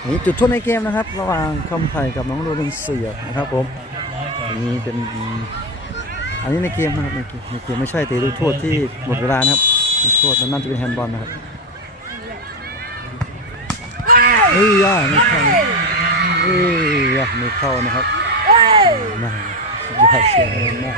อันนี้จุดโทษในเกมนะครับ ระหว่างคำไผ่กับน้องโรเป็นเสียบนะครับผมอันนี้เป็นอันนี้ในเกมนะครับในเกมในเกมไม่ใช่เตะลูกโทษที่หมดเวลานะครับลูกโทษนั้นน่าจะเป็นแฮนด์บอลนะครับเฮ้ยย่าไม่เข้าเฮ้ยย่าไม่เข้านะครับมาสุดยอดเสียงมาก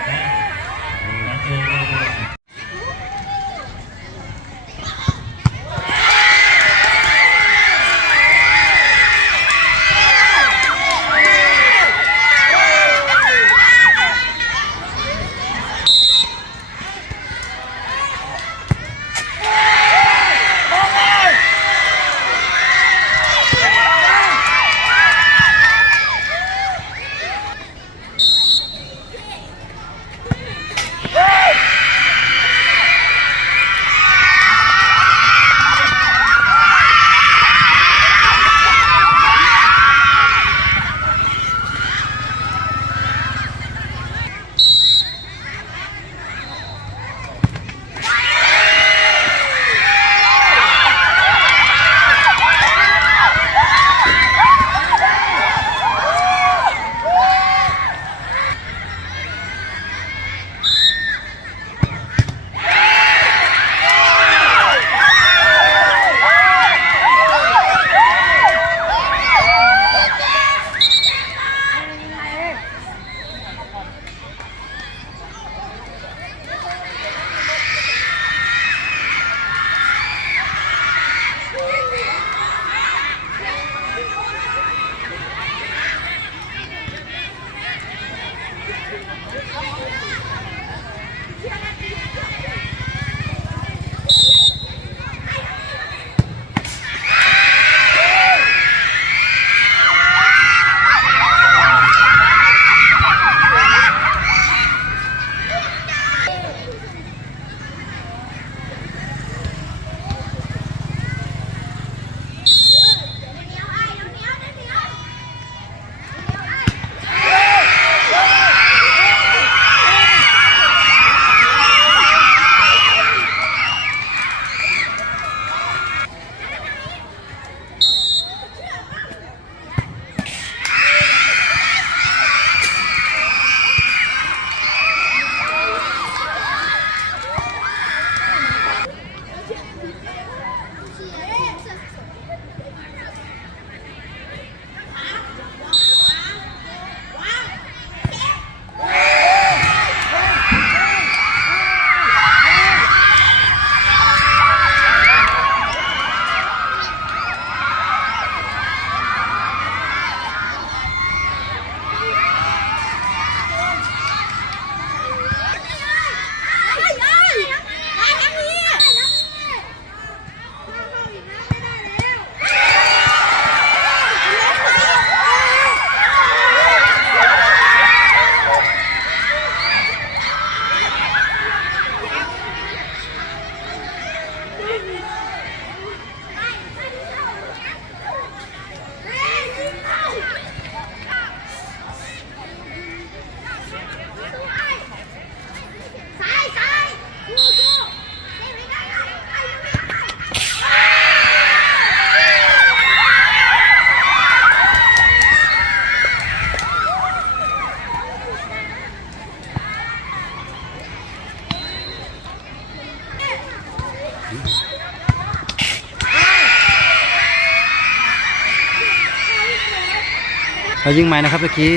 เรายิงใหม่นะครับเมื่อกี้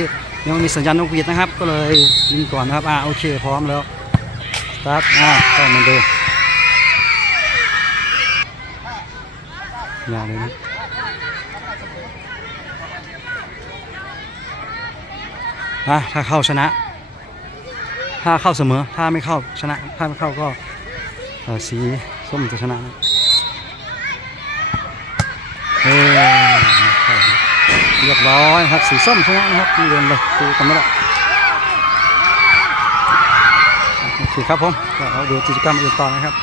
ยังไม่มีสัญญาณนกหวีดนะครับ ก็เลยยิงก่อนนะครับอ่าโอเคพร้อมแล้วสตาร์ทอ่าเข้ามาดูอย่าเลยนะอะถ้าเข้าชนะ ถ้าเข้าเสมอ ถ้าไม่เข้าชนะ ถ้าไม่เข้าก็สี ส้มจะชนะนะเรียบร้อยครับสีส้มชนะนะครับเรียนเลยดูกันไม่ได้โอเคครับผมเราดูกิจกรรมอื่นต่อนะครับ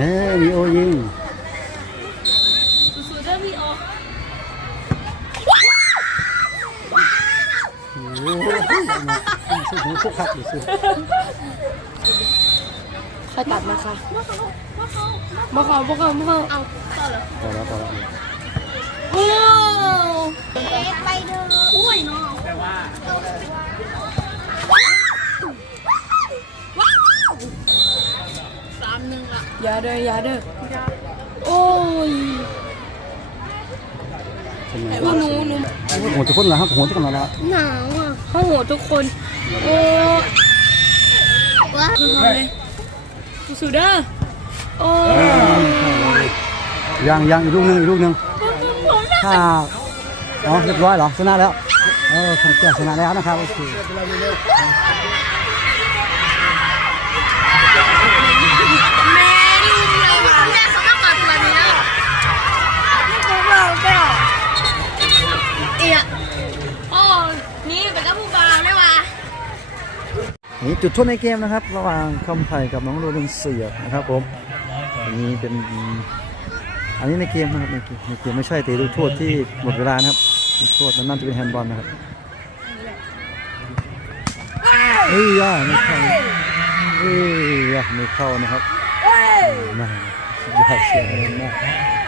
ฮ้ยมีโอยิงสุดๆเด้อพี่โอโอ้โหสุดหูสุดคักดิสุดค่อยตัดนะคะมาเขามาเขามาเขาเอาต่อเหรอต่อแล้วต่อแล้วโอ้เอ็กไปเด้ออุ้ยน้องแต่ว่า อย่าเด้ออย่าเด้อโอ้ยเป็นไงพวกหนูหนูโหทุกคนเหรอครับโหทุกคนเหรอครับหนาวอะเขาโหดทุกคนโอ้ว้าคือเขาเลยสุดๆเด้อโอ้ยังยังอีกลูกหนึงอีกลูกหนึงถ้าอ๋อเรียบร้อยเหรอชนะแล้วเออคำเจ้าชนะแล้วนะครับโอเค นี้แล้วไม่รู้เราเปล่าเอียโอ้นี่เป็นกับผู้บ่าวได้ว่ะนี่จุดโทษในเกมนะครับ ระหว่างคำไผ่กับน้องโรนเสียบนะครับผมอันนี้เป็นอันนี้ในเกมนะครับในเกมในเกมไม่ใช่เตะลูกโทษที่หมดเวลานะครับลูกโทษนั่นๆจะเป็นแฮนด์บอลนะครับเอ้ยย่าไม่เข้าเอ้ยย่าไม่เข้านะครับ มาสุ